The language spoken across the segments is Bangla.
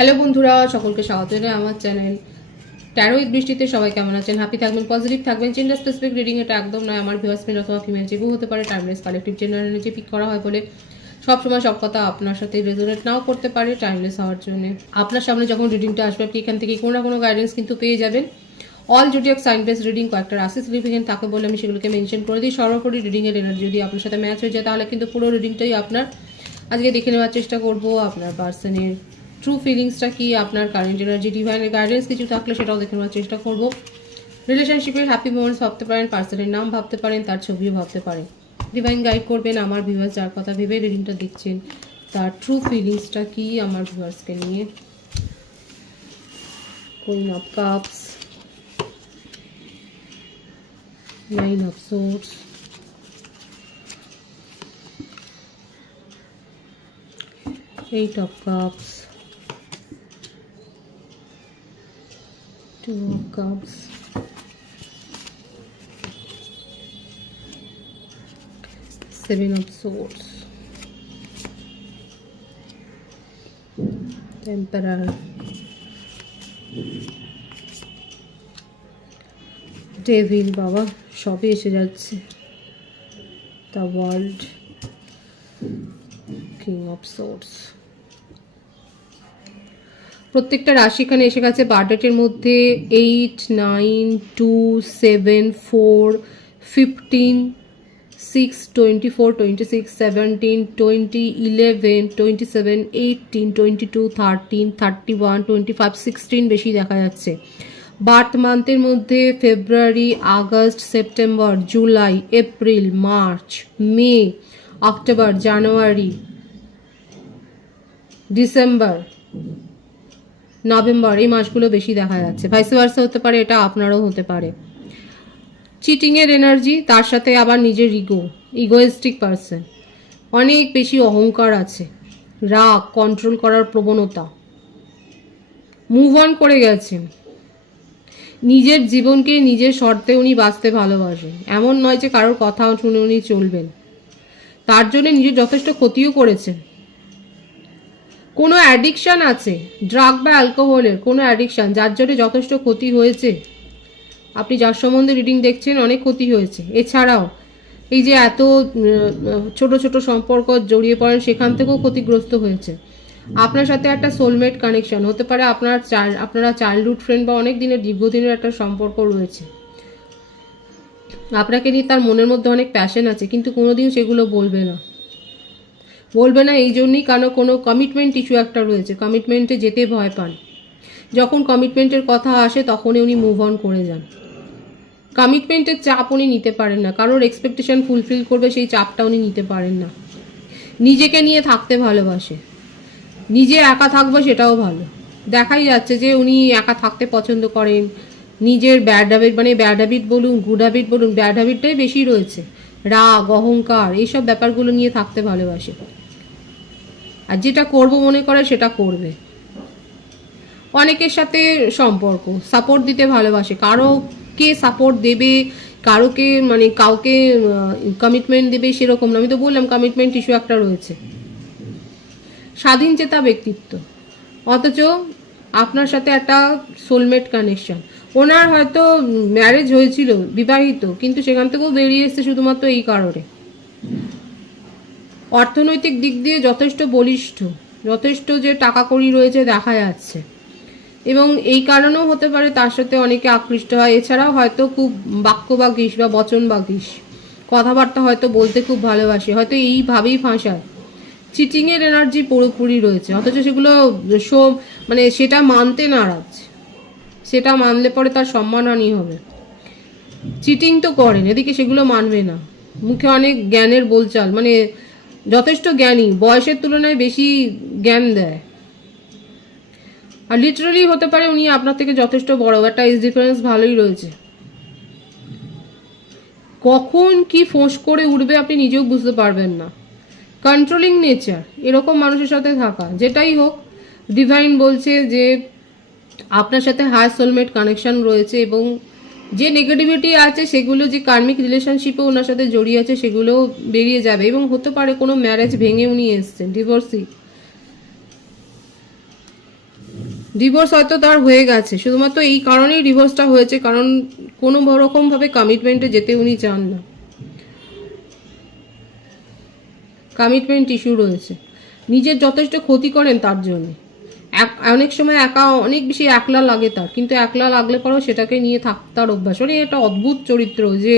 হ্যালো বন্ধুরা, সকলকে স্বাগত জানাই আমার চ্যানেল ট্যারো উইথ বৃষ্টিতে। সবাই কেমন আছেন? হ্যাপি থাকবেন, পজিটিভ থাকবেন। জেন্ডার স্পেসিফিক রিডিং এটা একদম নয়। আমার ভিউয়ার্স মেল অথবা ফিমেল যেগু হতে পারে। Timeless collective gender energy pick করা হয় বলে সবসময় সব কথা আপনার সাথে রেজোনেট নাও করতে পারে। টাইমলেস হওয়ার জন্য আপনার সামনে যখন রিডিংটা আসবে আপনি এখান থেকে কোনো না কোনো গাইডেন্স কিন্তু পেয়ে যাবেন। All zodiac sign base reading কয়েকটা রাশি সিগনিফিকেন্ট থাকে বলে আমি সেগুলোকে মেনশন করে দিই। সর্বোপরি রিডিংয়ের এনার্জি যদি আপনার সাথে ম্যাচ হয়ে যায় তাহলে কিন্তু পুরো রিডিংটাই আপনার। আজকে দেখে নেওয়ার চেষ্টা করব আপনার পার্সনের ট্রু ফিলিংসটা কি, আপনার কারেন্ট এনার্জি, ডিভাইনের গাইডেন্স কিছু থাকলে সেটাও দেখে নেওয়ার চেষ্টা করব। রিলেশনশিপের হ্যাপি মোমেন্টস ভাবতে পারেন, পার্সনের নাম ভাবতে পারেন, তার ছবিও ভাবতে পারেন। ডিভাইন গাইড করবেন আমার ভিউয়ার্স যার কথা ভেবে রিডিংটা দেখছেন, তার ট্রু ফিলিংসটা কি আমার ভিউয়ার্সকে নিয়ে। Queen of cups, nine of swords, eight of cups, two of cups, seven of swords, emperor, devil, বাবা সবই এসে যাচ্ছে, the world, king of swords। প্রত্যেকটা রাশি এখানে এসে গেছে বার্থডেটের মধ্যে 8, 9, 2, 7, 4, 15, 6, 24, 26, 17, 20, 11, 27, 18, 22, 13, 31, 25, 16 বেশি দেখা যাচ্ছে। বার্থ মান্থের মধ্যে ফেব্রুয়ারি, আগস্ট, সেপ্টেম্বর, জুলাই, এপ্রিল, মার্চ, মে, অক্টোবর, জানুয়ারি, ডিসেম্বর, নভেম্বর, এই মাসগুলো বেশি দেখা যাচ্ছে। ভাইস ভার্সা হতে পারে, এটা আপনারও হতে পারে। চিটিংয়ের এনার্জি, তার সাথে আবার নিজের ইগোয়েস্টিক পারসন, অনেক বেশি অহংকার আছে, রাগ, কন্ট্রোল করার প্রবণতা, মুভ অন করে গেছেন। নিজের জীবনকে নিজের শর্তে উনি বাঁচতে ভালোবাসেন, এমন নয় যে কারোর কথা শুনে উনি চলবেন। তার জন্য নিজের যথেষ্ট ক্ষতিও করেছেন। কোনো অ্যাডিকশান আছে, ড্রাগ বা অ্যালকোহলের কোনো অ্যাডিকশান, যার জন্য যথেষ্ট ক্ষতি হয়েছে। আপনি যার সম্বন্ধে রিডিং দেখছেন অনেক ক্ষতি হয়েছে। এছাড়াও এই যে এত ছোট ছোট সম্পর্ক জড়িয়ে পড়েন সেখান থেকেও ক্ষতিগ্রস্ত হয়েছে। আপনার সাথে একটা সোলমেট কানেকশন হতে পারে, আপনারা চাইল্ডহুড ফ্রেন্ড বা অনেক দিনের দীর্ঘদিনের একটা সম্পর্ক রয়েছে। আপনাকে নিয়ে তার মনের মধ্যে অনেক প্যাশন আছে, কিন্তু কোনোদিন সেগুলো বলবে না এই জন্যই, কারণ কোনো কমিটমেন্ট ইস্যু একটা রয়েছে, কমিটমেন্টে যেতে ভয় পান। যখন কমিটমেন্টের কথা আসে তখনই উনি মুভ অন করে যান। কমিটমেন্টের চাপ উনি নিতে পারেন না, কারোর এক্সপেকটেশন ফুলফিল করবে সেই চাপটা উনি নিতে পারেন না। নিজেকে নিয়ে থাকতে ভালোবাসে, নিজে একা থাকবে সেটাও ভালো। দেখাই যাচ্ছে যে উনি একা থাকতে পছন্দ করেন। নিজের ব্যাড হ্যাবিট বলুন, গুড হ্যাবিট বলুন, ব্যাড হ্যাবিটটাই বেশি রয়েছে। রাগ, অহংকার, এইসব ব্যাপারগুলো নিয়ে থাকতে ভালোবাসে। আর যেটা করব মনে করে সেটা করবে। অনেকের সাথে সম্পর্ক, সাপোর্ট দিতে ভালোবাসে। কারোকে সাপোর্ট দেবে, কাউকে কমিটমেন্ট দেবে সেরকম না। আমি তো বললাম কমিটমেন্ট ইস্যু একটা রয়েছে। স্বাধীন চেতা ব্যক্তিত্ব, অথচ আপনার সাথে একটা সোলমেট কানেকশন। ওনার হয়তো ম্যারেজ হয়েছিল, বিবাহিত, কিন্তু সেখান থেকেও বেরিয়ে এসছে শুধুমাত্র এই কারণে। অর্থনৈতিক দিক দিয়ে যথেষ্ট বলিষ্ঠ, যথেষ্ট যে টাকা কড়ি রয়েছে দেখা যাচ্ছে, এবং এই কারণেও হতে পারে তার সাথে অনেকে আকৃষ্ট হয়। এছাড়াও হয়তো খুব বাক্যবাগীশ বা বচনবাগীশ, কথাবার্তা হয়তো বলতে খুব ভালোবাসে, হয়তো এইভাবেই ফাঁসায়। চিটিংয়ের এনার্জি পুরোপুরি রয়েছে, অথচ সেগুলো সেটা মানতে নারাজ। সেটা মানলে পরে তার সম্মানহানি হবে। চিটিং তো করেন, এদিকে সেগুলো মানবে না। মুখে অনেক জ্ঞানের বোলচাল, যথেষ্ট জ্ঞানী, বয়সের তুলনায় বেশি জ্ঞান দেয়। আর লিটারালি হতে পারে উনি আপনার থেকে যথেষ্ট বড়, একটা এজ ডিফারেন্স ভালোই রয়েছে। কখন কি ফোঁস করে উঠবে আপনি নিজেও বুঝতে পারবেন না। কন্ট্রোলিং নেচার, এরকম মানুষের সাথে থাকা, যেটাই হোক ডিভাইন বলছে যে আপনার সাথে হাই সোলমেট কানেকশন রয়েছে, এবং যে নেগেটিভিটি আছে সেগুলো, যে কার্মিক রিলেশনশিপে ওনার সাথে জড়িয়ে আছে সেগুলো বেরিয়ে যাবে। এবং হতে পারে কোনো ম্যারেজ ভেঙে উনি এসছেন, ডিভোর্সি। ডিভোর্স হয়তো তার হয়ে গেছে, শুধুমাত্র এই কারণেই ডিভোর্সটা হয়েছে, কারণ কোনো রকমভাবে কমিটমেন্টে যেতে উনি চান না। কমিটমেন্ট ইস্যু রয়েছে, নিজের যথেষ্ট ক্ষতি করেন তার জন্য। অনেক সময় একা অনেক বেশি একলা লাগে তার, কিন্তু একলা লাগলে পরেও সেটাকে নিয়ে তার অভ্যাস। মানে এটা অদ্ভুত চরিত্র যে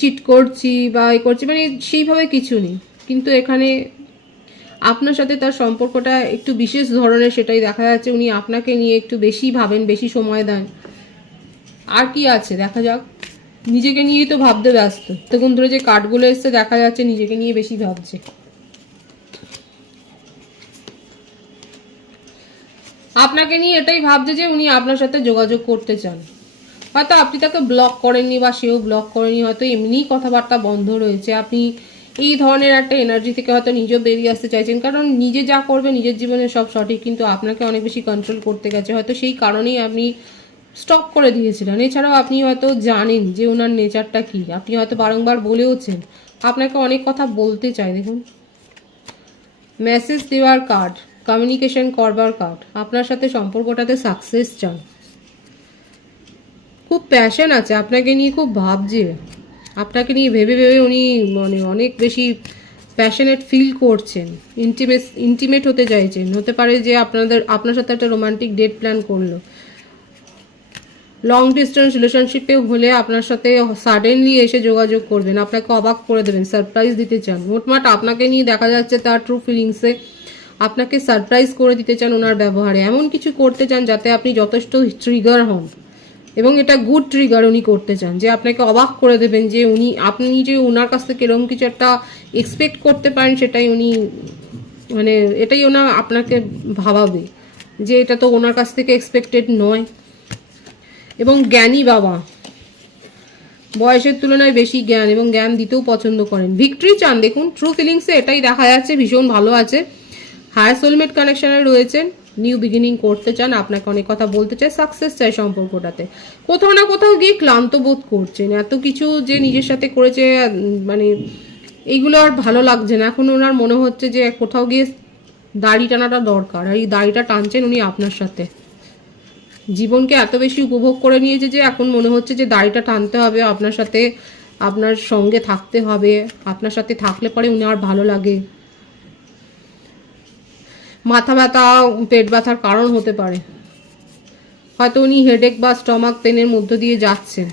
চিট করছি বা এ করছি, মানে সেইভাবে কিছু নেই, কিন্তু এখানে আপনার সাথে তার সম্পর্কটা একটু বিশেষ ধরনের, সেটাই দেখা যাচ্ছে। উনি আপনাকে নিয়ে একটু বেশি ভাবেন, বেশি সময় দেন। আর কি আছে দেখা যাক, নিজেকে নিয়েই তো ভাবতে ব্যস্ত। তখন ধরে যে কার্ডগুলো এসছে দেখা যাচ্ছে নিজেকে নিয়ে বেশি ভাবছে। আপনাকে নিয়ে এটাই ভাবছে যে উনি আপনার সাথে যোগাযোগ করতে চান। হয়তো আপনি তাকে ব্লক করেননি বা সেও ব্লক করেনি, হয়তো এমনিই কথাবার্তা বন্ধ রয়েছে। আপনি এই ধরনের একটা এনার্জি থেকে হয়তো নিজেও বেরিয়ে আসতে চাইছেন, কারণ নিজে যা করবে নিজের জীবনে সব সঠিক, কিন্তু আপনাকে অনেক বেশি কন্ট্রোল করতে গেছে। হয়তো সেই কারণেই আপনি স্টপ করে দিয়েছিলেন। এছাড়াও আপনি হয়তো জানেন যে ওনার নেচারটা কি, আপনি হয়তো বারংবার বলেওছেন। আপনাকে অনেক কথা বলতে চাই, দেখুন মেসেজ দেওয়ার কার্ড, কমিউনিকেশন করবার কার্ড, আপনার সাথে সম্পর্কটাতে সাকসেস চান, খুব প্যাশন আছে আপনাকে নিয়ে, খুব ভাবছে আপনাকে নিয়ে, ভেবে ভেবে উনি মানে অনেক বেশি প্যাশনেট ফিল করছেন, ইন্টিমেট হতে চাইছেন। হতে পারে যে আপনার সাথে একটা রোমান্টিক ডেট প্ল্যান করলো। লং ডিস্টেন্স রিলেশনশিপে হলে আপনার সাথে সাডেনলি এসে যোগাযোগ করবেন, আপনাকে অবাক করে দেবেন, সারপ্রাইজ দিতে চান। মোটমাট আপনাকে নিয়ে দেখা যাচ্ছে তার ট্রু ফিলিংসে আপনাকে সারপ্রাইজ করে দিতে চান ওনার ব্যবহারে। এমন কিছু করতে চান যাতে আপনি যথেষ্ট ট্রিগার হন, এবং এটা গুড ট্রিগার উনি করতে চান, যে আপনাকে অবাক করে দেবেন, যে আপনি যে ওনার কাছ থেকে এরকম কিছু একটা এক্সপেক্ট করতে পারেন, সেটাই উনি মানে এটাই ওনার আপনাকে ভাবাবে যে এটা তো ওনার কাছ থেকে এক্সপেক্টেড নয়। এবং জ্ঞানী বাবা, বয়সের তুলনায় বেশি জ্ঞান, এবং জ্ঞান দিতেও পছন্দ করেন। ভিক্টরি চান, দেখুন ট্রু ফিলিংসে এটাই দেখা যাচ্ছে, ভীষণ ভালো আছে। হায়ার সোলমেট কানেকশনে রয়েছেন, নিউ বিগিনিং করতে চান, আপনাকে অনেক কথা বলতে চায়, সাকসেস চাই সম্পর্কটাতে। কোথাও না কোথাও গিয়ে ক্লান্ত বোধ করছেন, এত কিছু যে নিজের সাথে করেছে, মানে এইগুলো আর ভালো লাগছে না। এখন ওনার মনে হচ্ছে যে কোথাও গিয়ে দাড়ি টানাটা দরকার, আর এই দাড়িটা টানছেন উনি আপনার সাথে। জীবনকে এত বেশি উপভোগ করে নিয়েছে যে এখন মনে হচ্ছে যে দাড়িটা টানতে হবে, আপনার সাথে, আপনার সঙ্গে থাকতে হবে, আপনার সাথে থাকলে পরে উনি আর ভালো লাগে। মাথা ব্যথা, পেট ব্যথার কারণ হতে পারে, হয়তো উনি হেডেক বা স্টমাক পেনের মধ্য দিয়ে যাচ্ছেন,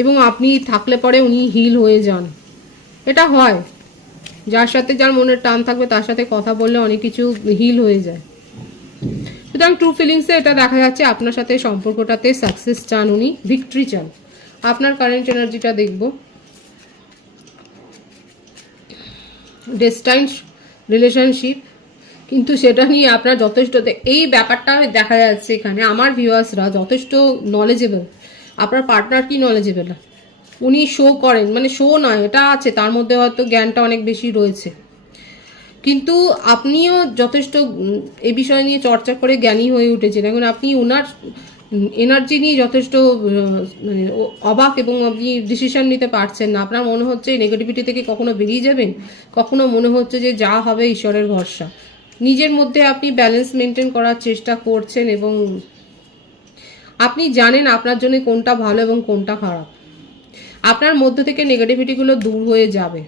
এবং আপনি থাকলে পরে উনি হিল হয়ে যান। এটা হয়, যার সাথে যার মনের টান থাকবে তার সাথে কথা বললে অনেক কিছু হিল হয়ে যায়। সুতরাং ট্রু ফিলিংসে এটা দেখা যাচ্ছে আপনার সাথে সম্পর্কটাতে সাকসেস চান উনি, ভিক্টরি চান। আপনার কারেন্ট এনার্জিটা দেখব। ডেস্টাইন রিলেশনশিপ, কিন্তু সেটা নিয়ে আপনার যথেষ্ট, এই ব্যাপারটা দেখা যাচ্ছে এখানে আমার ভিউয়ার্সরা যথেষ্ট নলেজেবল। আপনার পার্টনার কি নলেজেবল, উনি শো করেন, মানে শো নয়, এটা আছে তার মধ্যে, হয়তো জ্ঞানটা অনেক বেশি রয়েছে, কিন্তু আপনিও যথেষ্ট এই বিষয় নিয়ে চর্চা করে জ্ঞানী হয়ে উঠেছেন। এখন আপনি ওনার এনার্জি নিয়ে যথেষ্ট মানে অবাক, এবং আপনি ডিসিশন নিতে পারছেন না। আপনার মনে হচ্ছে নেগেটিভিটি থেকে কখনো বেরিয়ে যাবেন, কখনো মনে হচ্ছে যে যা হবে ঈশ্বরের ভরসা। নিজের মধ্যে আপনি ব্যালেন্স মেনটেন করার চেষ্টা করছেন, এবং আপনি জানেন আপনার জন্য কোনটা ভালো এবং কোনটা খারাপ। আপনার মধ্যে থেকে নেগেটিভিটিগুলো দূর হয়ে যাবে,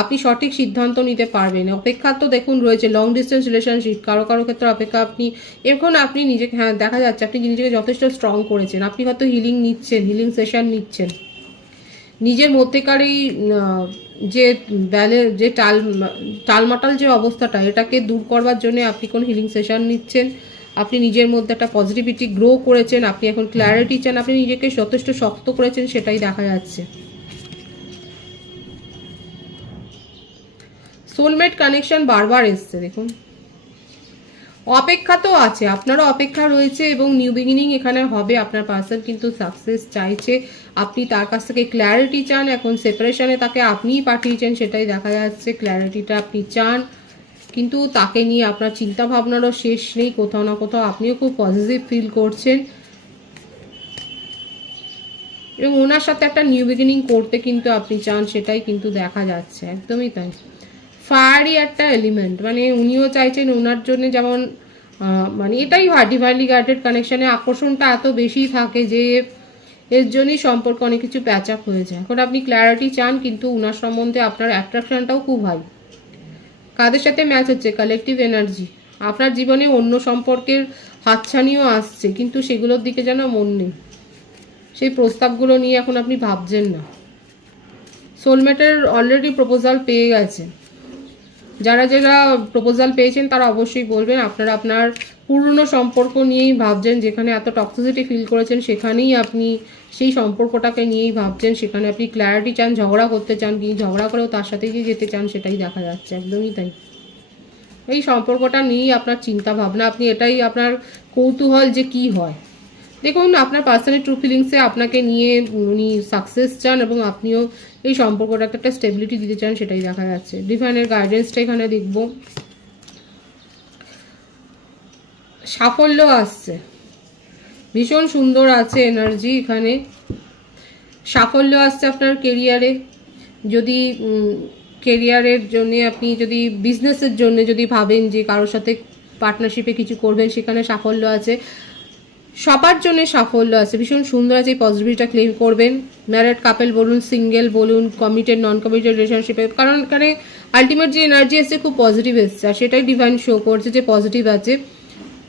আপনি সঠিক সিদ্ধান্ত নিতে পারবেন। অপেক্ষা তো দেখুন রয়েছে, লং ডিস্টেন্স রিলেশনশিপ কারো কারো ক্ষেত্রে অপেক্ষা। আপনি এখন আপনি নিজেকে, হ্যাঁ দেখা যাচ্ছে আপনি নিজেকে যথেষ্ট স্ট্রং করেছেন, আপনি হয়তো হিলিং নিচ্ছেন, হিলিং সেশন নিচ্ছেন। নিজের মধ্যেকার এই যে টালমাটাল যে অবস্থাটা, এটাকে দূর করবার জন্য আপনি কোন হিলিং সেশন নিচ্ছেন। আপনি নিজের মধ্যে একটা পজিটিভিটি গ্রো করেছেন, আপনি এখন ক্ল্যারিটি চান, আপনি নিজেকে যথেষ্ট শক্ত করেছেন, সেটাই দেখা যাচ্ছে। সোলমেট কানেকশন বারবার এসছে, দেখুন অপেক্ষা তো আছে, আপনারও অপেক্ষা রয়েছে, এবং নিউ বিগিনিং এখানে হবে। আপনার পার্সন কিন্তু সাকসেস চাইছে, আপনি তার কাছ থেকে ক্ল্যারিটি চান। এখন সেপারেশনে তাকে আপনিই পাঠিয়েছেন, সেটাই দেখা যাচ্ছে, ক্ল্যারিটিটা আপনি চান, কিন্তু তাকে নিয়ে আপনার চিন্তা ভাবনারও শেষ নেই। কোথাও না কোথাও আপনিও খুব পজিটিভ ফিল করছেন, এবং ওনার সাথে একটা নিউ বিগিনিং করতে কিন্তু আপনি চান, সেটাই কিন্তু দেখা যাচ্ছে, একদমই তাই। ফায়ারি একটা এলিমেন্ট, মানে উনিও চাইছেন ওনার জন্য যেমন মানে এটাই হয় ডিভাইনলি গাইডেড কানেকশানে আকর্ষণটা এত বেশি থাকে যে এর জন্যই সম্পর্ক অনেক কিছু প্যাচ আপ হয়ে যায়। এখন আপনি ক্ল্যারিটি চান, কিন্তু উনার সম্বন্ধে আপনার অ্যাট্রাকশনটাও খুব হাই। কাদের সাথে ম্যাচ হচ্ছে? Collective energy. আপনার জীবনে অন্য সম্পর্কের হাতছানিও আসছে, কিন্তু সেগুলোর দিকে যেন মন নেই, সেই প্রস্তাবগুলো নিয়ে এখন আপনি ভাবছেন না। সোলমেটের অলরেডি প্রপোজাল পেয়ে গেছে। যারা যারা প্রপোজাল পেয়েছেন তারা অবশ্যই বলবেন। আপনারা আপনার পুরনো সম্পর্ক নিয়েই ভাবছেন, যেখানে এত টক্সিসিটি ফিল করেছেন সেখানেই আপনি সেই সম্পর্কটাকে নিয়েই ভাবছেন, সেখানে আপনি ক্ল্যারিটি চান, ঝগড়া করতে চান, কি ঝগড়া করেও তার সাথে গিয়ে যেতে চান, সেটাই দেখা যাচ্ছে। একদমই তাই। এই সম্পর্কটা নিয়েই আপনার চিন্তা ভাবনা, আপনি এটাই আপনার কৌতূহল যে কি হয়। দেখুন, আপনার পার্সোনাল ট্রু ফিলিংসে আপনাকে নিয়ে উনি সাকসেস চান এবং আপনিও এই সম্পর্কটাকে একটা স্টেবিলিটি দিতে চান, সেটাই দেখা যাচ্ছে। ডিভাইনের গাইডেন্সটা এখানে দেখব, সাফল্য আসছে, ভীষণ সুন্দর আছে এনার্জি এখানে। সাফল্য আসছে আপনার কেরিয়ারে, যদি কেরিয়ারের জন্য আপনি যদি বিজনেসের জন্য যদি ভাবেন যে কারোর সাথে পার্টনারশিপে কিছু করবেন, সেখানে সাফল্য আছে। সবার জন্য সাফল্য আছে, ভীষণ সুন্দর আছে। এই পজিটিভিটিটা ক্লেম করবেন। ম্যারিড কাপল বলুন, সিঙ্গেল বলুন, কমিটেড নন কমিটেড রিলেশনশিপে, কারণ এখানে আলটিমেট যে এনার্জি এসছে খুব পজিটিভ এসছে, আর সেটাই ডিভাইন শো করছে যে পজিটিভ আছে।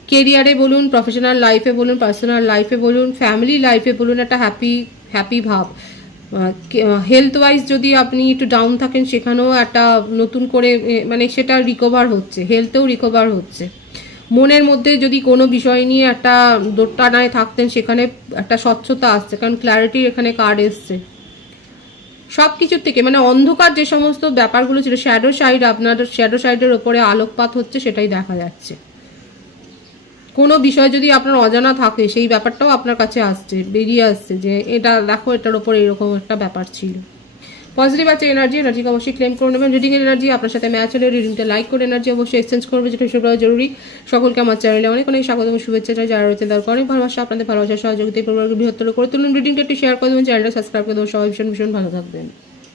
কেরিয়ারে বলুন, প্রফেশনাল লাইফে বলুন, পার্সোনাল লাইফে বলুন, ফ্যামিলি লাইফে বলুন, একটা হ্যাপি ভাব। হেলথ ওয়াইজ যদি আপনি একটু ডাউন থাকেন, সেখানেও একটা নতুন করে মানে সেটা রিকভার হচ্ছে, হেলথেও রিকভার হচ্ছে। মনের মধ্যে যদি কোনো বিষয় নিয়ে একটা দোটানায় থাকতেন, সেখানে একটা স্বচ্ছতা আসছে, কারণ ক্ল্যারিটির এখানে কার্ড এসছে। সব কিছুর থেকে মানে অন্ধকার যে সমস্ত ব্যাপারগুলো ছিল, শ্যাডো সাইড, আপনার শ্যাডো সাইডের ওপরে আলোকপাত হচ্ছে, সেটাই দেখা যাচ্ছে। কোনো বিষয় যদি আপনার অজানা থাকে, সেই ব্যাপারটাও আপনার কাছে আসছে, বেরিয়ে আসছে যে এটা দেখো, এটার ওপরে এরকম একটা ব্যাপার ছিল। পজিটিভ আছে এনার্জিকে অবশ্যই ক্লেম করে নেবেন। রিডিংয়ের এনার্জি আপনার সাথে ম্যাচ হলে রিডিংটা লাইক করে এনার্জি অবশ্যই এক্সচেঞ্জ করবে, যেটা হিসেবে জরুরি। সকলকে আমার চ্যানেলে অনেক অনেক স্বাগত এবং শুভেচ্ছা চাই। যারা রয়েছে তাদের অনেক ভালোবাসা, আপনাদের ভালোবাসার সহযোগিতা পরিবারকে বৃহত্তর করে তুলুন। রিডিংটা একটু শেয়ার করে দেবেন, চ্যানেলটা সাবস্ক্রাইব করে দেবেন। সবাই ভীষণ ভীষণ ভালো থাকবেন।